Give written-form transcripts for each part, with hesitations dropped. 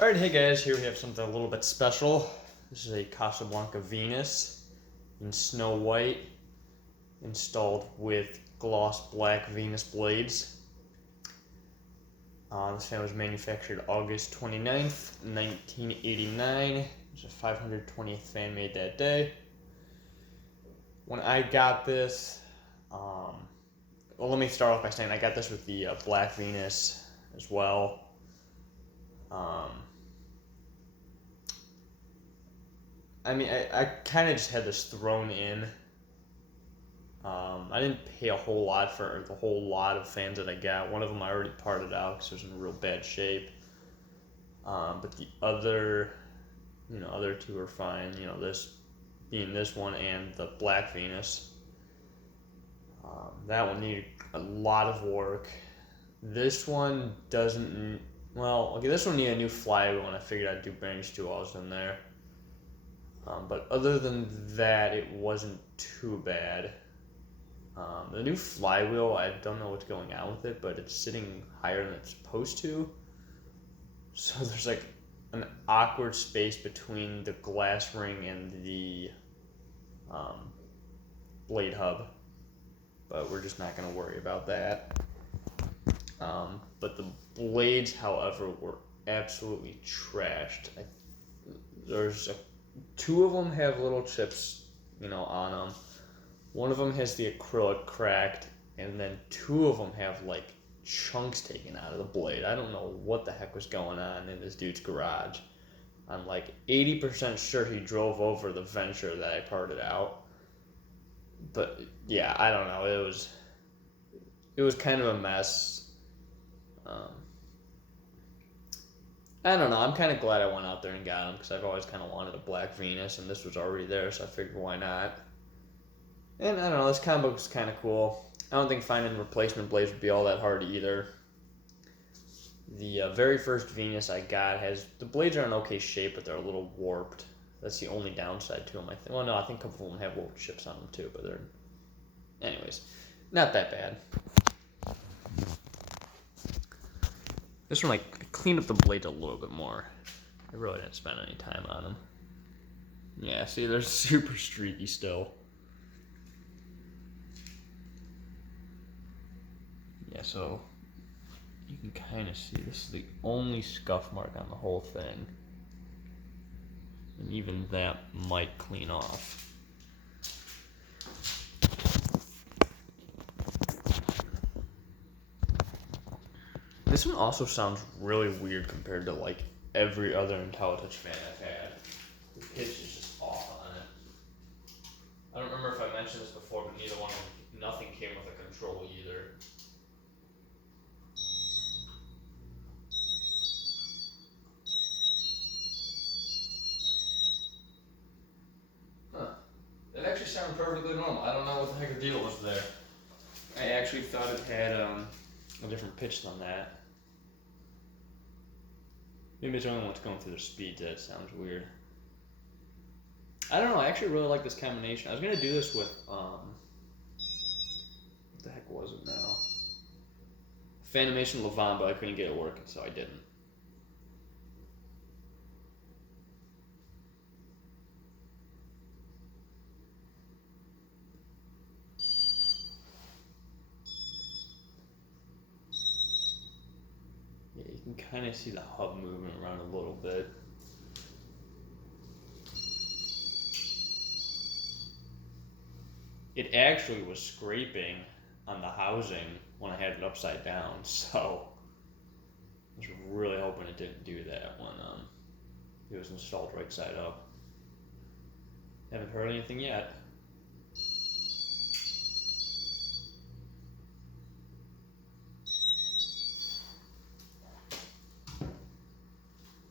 Alright, hey guys, here we have something a little bit special. This is a Casablanca Venus in snow white, installed with gloss black Venus blades. This fan was manufactured August 29th, 1989. It was a 520th fan made that day. When I got this, well, let me start off by saying I got this with the black Venus as well. I kind of just had this thrown in. I didn't pay a whole lot for the whole lot of fans that I got. One of them I already parted out because it was in real bad shape. But the other two are fine. This being this one and the Black Venus. That one needed a lot of work. This one doesn't. Well, okay, this one needed a new flywheel, and I figured I'd do bearings too while I was in there. But other than that, it wasn't too bad. The new flywheel, I don't know what's going on with it, but it's sitting higher than it's supposed to. So there's like an awkward space between the glass ring and the blade hub. But we're just not going to worry about that. But the blades, however, were absolutely trashed. Two of them have little chips, on them. One of them has the acrylic cracked, and then two of them have like chunks taken out of the blade. I don't know what the heck was going on in this dude's garage. I'm like 80% sure he drove over the Venture that I parted out. But yeah, I don't know. It was kind of a mess. I don't know. I'm kind of glad I went out there and got them because I've always kind of wanted a Black Venus, and this was already there, so I figured why not. And I don't know. This comic book is kind of cool. I don't think finding replacement blades would be all that hard either. The very first Venus I got the blades are in okay shape, but they're a little warped. That's the only downside to them, I think. Well, no, I think a couple of them have little chips on them too, but anyways, not that bad. This one, I cleaned up the blades a little bit more. I really didn't spend any time on them. Yeah, see, they're super streaky still. Yeah, so you can kind of see this is the only scuff mark on the whole thing. And even that might clean off. This one also sounds really weird compared to like every other IntelliTouch fan I've had. The pitch is just off on it. I don't remember if I mentioned this before, but nothing came with a control either. Huh. It actually sounded perfectly normal. I don't know what the heck the deal was there. I actually thought it had a different pitch than that. Maybe it's only what's going through the speed that sounds weird. I don't know, I actually really like this combination. I was going to do this with, what the heck was it now? Fanimation Levant, but I couldn't get it working, so I didn't. Yeah, you can kind of see the hub moving around a little bit. It actually was scraping on the housing when I had it upside down, so I was really hoping it didn't do that when it was installed right side up. Haven't heard anything yet.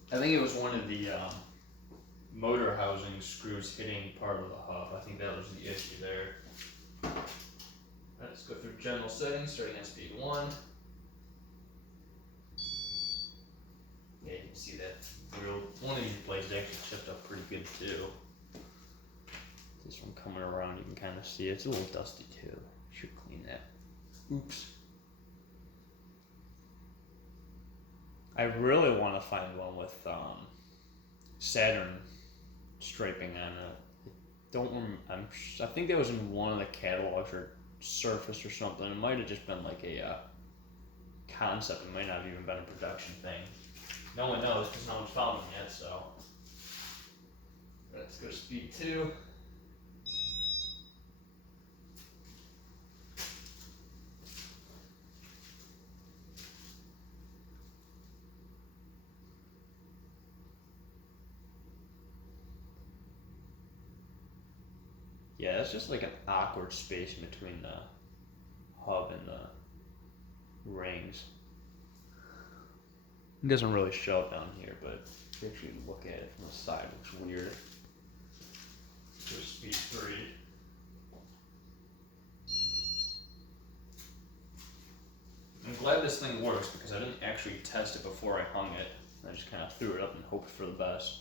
I think it was one of the motor housing screws hitting part of the hub. I think that was the issue there. Alright, let's go through general settings, starting at speed 1. Yeah, you can see that one of these blades actually chipped up pretty good too. This one coming around, you can kind of see it's a little dusty too. Should clean that. Oops. I really want to find one with Saturn striping on it. I think that was in one of the catalogs or Surface or something. It might have just been like a concept. It might not have even been a production thing. No one knows because no one's found them yet. So let's go to speed 2. Yeah, it's just like an awkward space between the hub and the rings. It doesn't really show up down here, but if you look at it from the side, it looks weird. So speed 3. I'm glad this thing works because I didn't actually test it before I hung it. I just kind of threw it up and hoped for the best.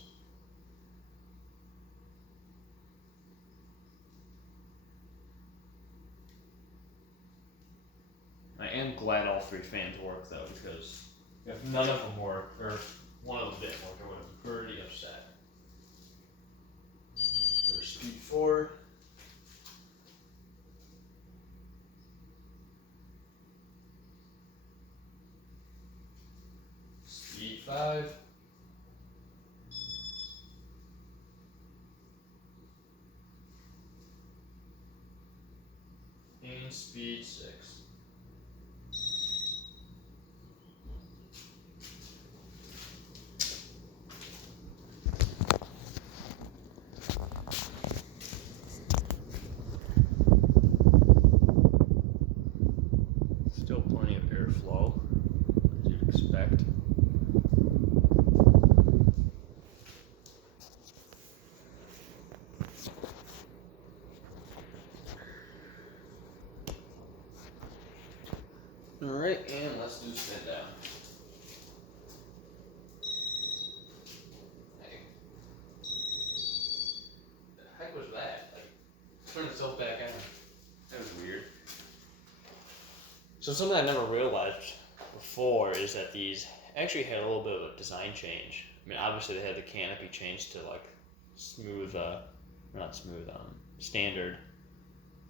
I am glad all 3 fans work though, because if none of them work, or if one of them didn't work, I would have been pretty upset. There's speed 4. Speed 5. And speed 6. Still plenty of airflow, as you'd expect. Alright, and let's do spin down. Hey. The heck was that? Like, turn itself back on. That was weird. So something I never realized before is that these actually had a little bit of a design change. I mean, obviously they had the canopy changed to like smooth, not smooth, standard.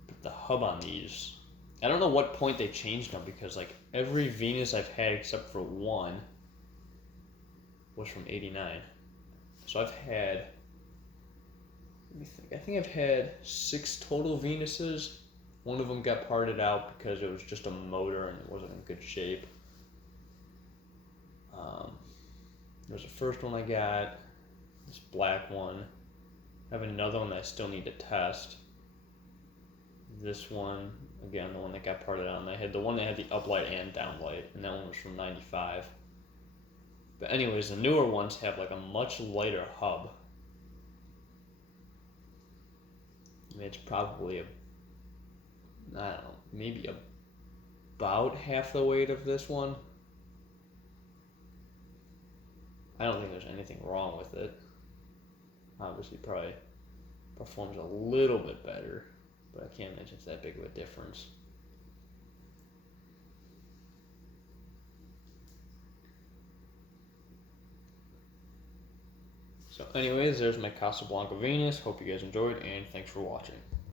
But the hub on these, I don't know what point they changed them because like every Venus I've had except for one was from '89. So I've had, let me think, I think I've had 6 total Venuses. One of them got parted out because it was just a motor and it wasn't in good shape. There's the first one I got, this black one. I have another one that I still need to test. This one, again, the one that got parted out. And I had the one that had the uplight and downlight, and that one was from '95. But anyways, the newer ones have like a much lighter hub. I mean, it's probably I don't know, maybe about half the weight of this one. I don't think there's anything wrong with it. Obviously, probably performs a little bit better, but I can't imagine it's that big of a difference. So anyways, there's my Casablanca Venus. Hope you guys enjoyed, and thanks for watching.